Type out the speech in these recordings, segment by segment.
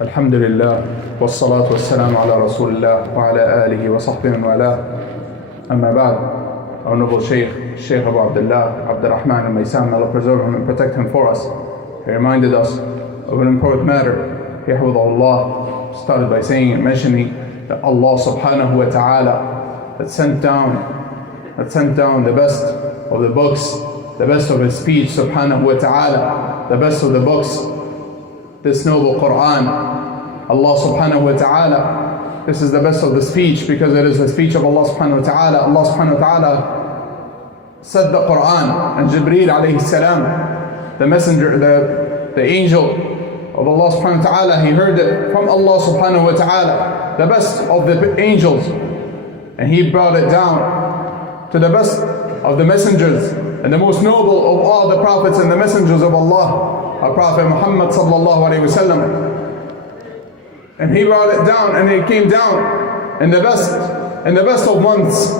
الحمد لله والصلاة والسلام على رسول الله وعلى آله وصحبه من والاه. Amma ba'd. Honorable Sheikh Abdurrahman Al-Omaisan, may Allah preserve him and protect him for us. He reminded us of an important matter. Allah started by saying and mentioning that Allah subhanahu wa ta'ala had sent down the best of the books, the best of His speech subhanahu wa ta'ala, the best of the books, this noble Quran. Allah subhanahu wa ta'ala, this is the best of the speech because it is the speech of Allah subhanahu wa ta'ala. Allah subhanahu wa ta'ala said the Quran, and Jibreel alayhi salam, the messenger, the angel of Allah subhanahu wa ta'ala, he heard it from Allah subhanahu wa ta'ala, the best of the angels, and he brought it down to the best of the messengers and the most noble of all the prophets and the messengers of Allah, our Prophet Muhammad sallallahu alayhi wa sallam. And he brought it down, and it came down in the best of months,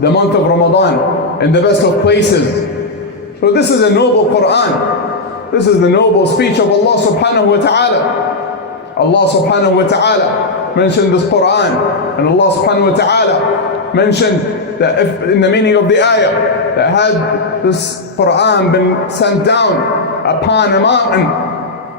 the month of Ramadan, in the best of places. So this is a noble Quran. This is the noble speech of Allah subhanahu wa ta'ala. Allah subhanahu wa ta'ala mentioned this Quran, and Allah subhanahu wa ta'ala mentioned that if in the meaning of the ayah, that had this Quran been sent down upon a mountain,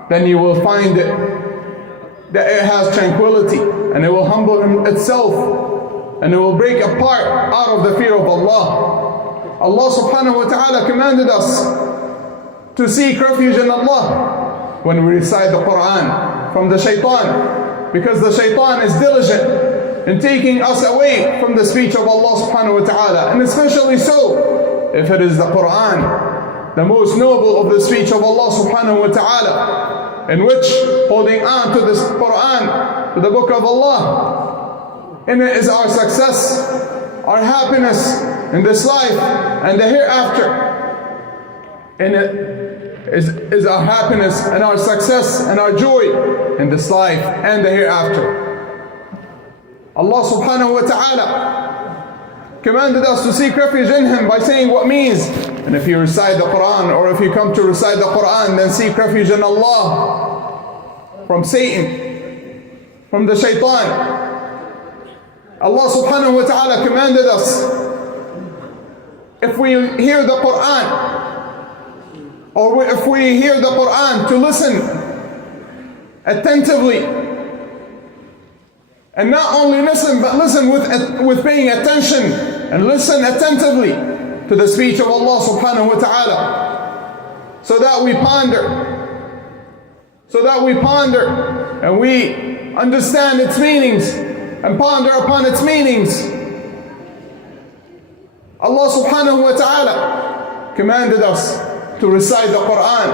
then you will find that it has tranquility, and it will humble itself, and it will break apart out of the fear of Allah. Allah subhanahu wa ta'ala commanded us to seek refuge in Allah when we recite the Quran from the shaitan, because the shaitan is diligent in taking us away from the speech of Allah subhanahu wa ta'ala, and especially so if it is the Quran, the most noble of the speech of Allah subhanahu wa ta'ala, in which holding on to this Quran, to the book of Allah, in it is our success, our happiness in this life and the hereafter. In it is our happiness and our success and our joy in this life and the hereafter. Allah subhanahu wa ta'ala commanded us to seek refuge in Him by saying what means. And if you recite the Quran, or if you come to recite the Quran, then seek refuge in Allah from Satan, from the shaitan. Allah subhanahu wa ta'ala commanded us, if we hear the Quran, or if we hear the Quran, to listen attentively. And not only listen, but listen with paying attention, and listen attentively to the speech of Allah subhanahu wa ta'ala, so that we ponder and we understand its meanings and ponder upon its meanings. Allah subhanahu wa ta'ala commanded us to recite the Quran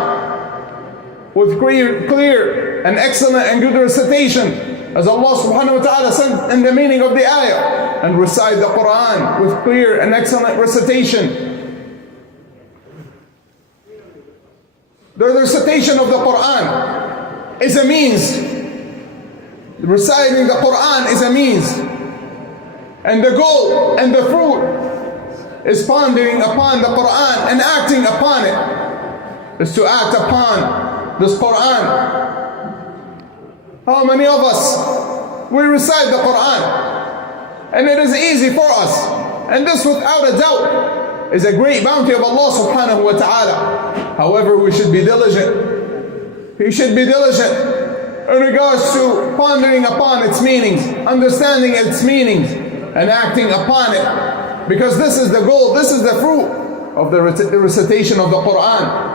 with clear and excellent and good recitation, as Allah subhanahu wa ta'ala said in the meaning of the ayah, and recite the Quran with clear and excellent recitation. The recitation of the Quran is a means. Reciting the Quran is a means. And the goal and the fruit is pondering upon the Quran and acting upon it. Is to act upon this Quran. How many of us, we recite the Quran, and it is easy for us, and this without a doubt is a great bounty of Allah subhanahu wa ta'ala. However, we should be diligent. We should be diligent in regards to pondering upon its meanings, understanding its meanings, and acting upon it, because this is the goal, this is the fruit of the recitation of the Quran.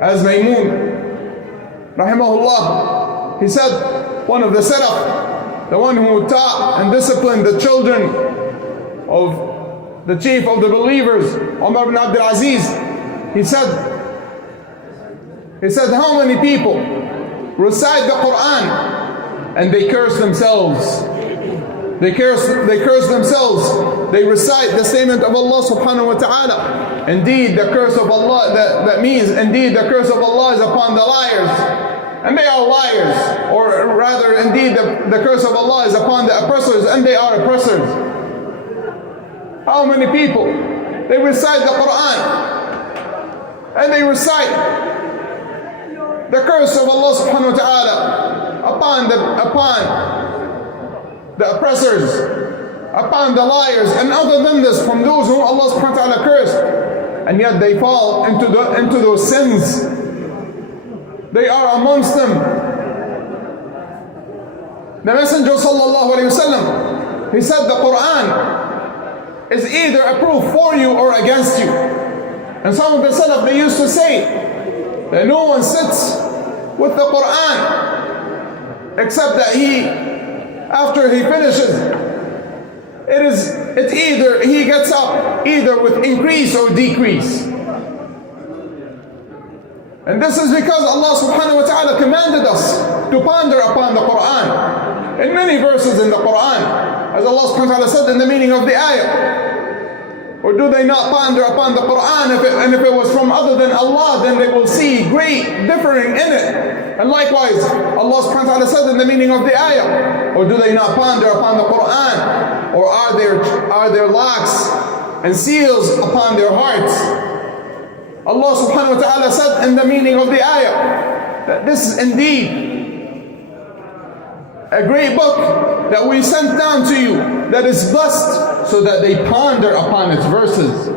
As Maymun rahimahullah, he said, one of the Salaf, the one who taught and disciplined the children of the chief of the believers, Umar ibn Abdul Aziz, he said, how many people recite the Quran and they curse themselves? They curse themselves. They recite the statement of Allah subhanahu wa ta'ala. Indeed, the curse of Allah, that means, indeed, the curse of Allah is upon the liars. And they are liars. Or rather, indeed, the curse of Allah is upon the oppressors, and they are oppressors. How many people, they recite the Quran, and they recite the curse of Allah subhanahu wa ta'ala upon the oppressors, upon the liars, and other than this, from those whom Allah subhanahu wa ta'ala cursed, and yet they fall into those sins. They are amongst them. The Messenger sallallahu alayhi wa sallam, he said the Quran is either approved for you or against you. And some of the Salaf, they used to say that no one sits with the Quran except that after he finishes, it's either he gets up either with increase or decrease. And this is because Allah subhanahu wa ta'ala commanded us to ponder upon the Quran. In many verses in the Quran, as Allah subhanahu wa ta'ala said in the meaning of the ayah, or do they not ponder upon the Quran, and if it was from other than Allah, then they will see great differing in it. And likewise, Allah subhanahu wa ta'ala said in the meaning of the ayah, or do they not ponder upon the Quran, or are there locks and seals upon their hearts? Allah subhanahu wa ta'ala said in the meaning of the ayah, that this is indeed a great book that we sent down to you, that is blessed, so that they ponder upon its verses,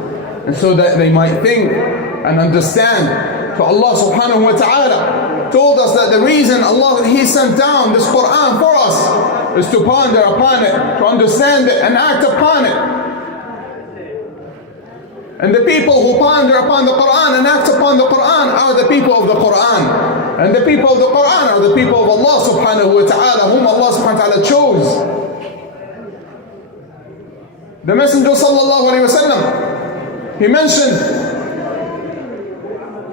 and so that they might think and understand. So Allah subhanahu wa ta'ala told us that the reason He sent down this Quran for us is to ponder upon it, to understand it and act upon it. And the people who ponder upon the Quran and act upon the Quran are the people of the Quran. And the people of the Quran are the people of Allah subhanahu wa ta'ala, whom Allah subhanahu wa ta'ala chose. The Messenger sallallahu alayhi wa sallam, he mentioned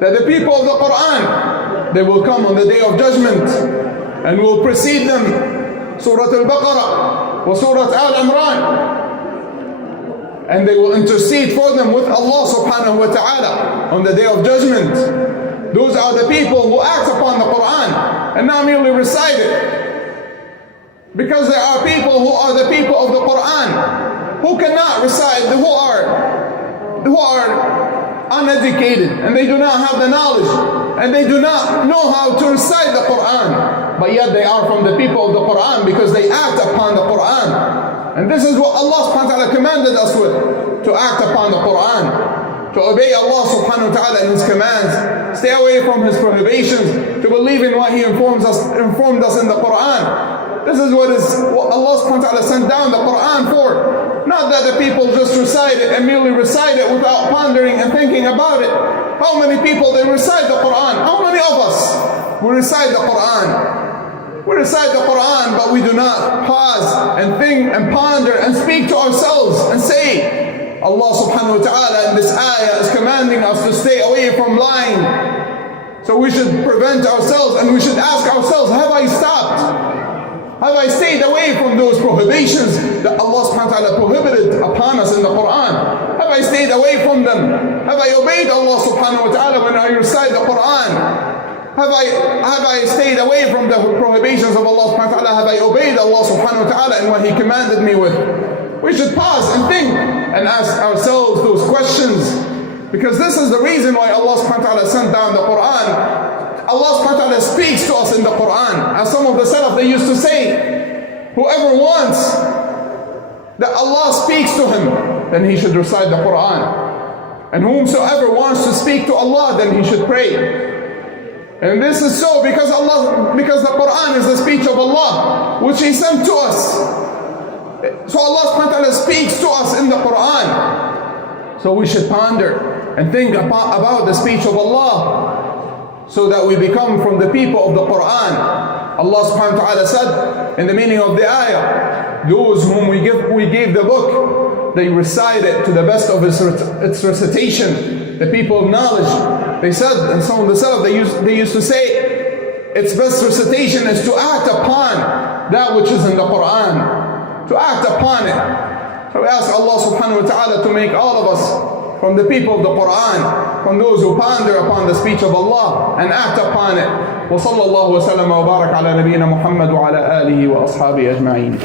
that the people of the Quran, they will come on the day of judgment and will precede them, Surah Al-Baqarah wa Surah Al-Imran, and they will intercede for them with Allah subhanahu wa ta'ala on the day of judgment. Those are the people who act upon the Quran and not merely recite it. Because there are people who are the people of the Quran who cannot recite, who are uneducated, and they do not have the knowledge, and they do not know how to recite the Quran. But yet they are from the people of the Quran because they act upon the Quran. And this is what Allah subhanahu wa ta'ala commanded us with, to act upon the Quran, to obey Allah subhanahu wa ta'ala in His commands, stay away from His prohibitions, to believe in what He informed us in the Quran. This is what Allah subhanahu wa ta'ala sent down the Quran for. Not that the people just recite it and merely recite it without pondering and thinking about it. How many people they recite the Quran? How many of us we recite the Quran? We recite the Quran, but we do not pause and think and ponder and speak to ourselves and say, Allah subhanahu wa ta'ala in this ayah is commanding us to stay away from lying. So we should prevent ourselves and we should ask ourselves, have I stopped? Have I stayed away from those prohibitions that Allah subhanahu wa ta'ala prohibited upon us in the Quran? Have I stayed away from them? Have I obeyed Allah subhanahu wa ta'ala when I recite the Quran? Have I stayed away from the prohibitions of Allah subhanahu wa ta'ala? Have I obeyed Allah subhanahu wa ta'ala in what He commanded me with? We should pause and think and ask ourselves those questions, because this is the reason why Allah subhanahu wa ta'ala sent down the Quran. Allah subhanahu wa ta'ala speaks to us in the Quran. As some of the Salaf, they used to say, whoever wants that Allah speaks to him, then he should recite the Quran. And whomsoever wants to speak to Allah, then he should pray. And this is so because the Quran is the speech of Allah, which He sent to us. So Allah subhanahu wa ta'ala speaks to us in the Quran. So we should ponder and think about the speech of Allah, so that we become from the people of the Quran. Allah subhanahu wa ta'ala said in the meaning of the ayah, those whom we gave the book, they recite it to the best of its recitation. The people of knowledge, they said, and some of the Salaf, they used to say, its best recitation is to act upon that which is in the Quran, to act upon it. So we ask Allah subhanahu wa ta'ala to make all of us from the people of the Quran, from those who ponder upon the speech of Allah and act upon it. وصلى الله وسلم وبارك على نبينا محمد وعلى آله وأصحابه أجمعين.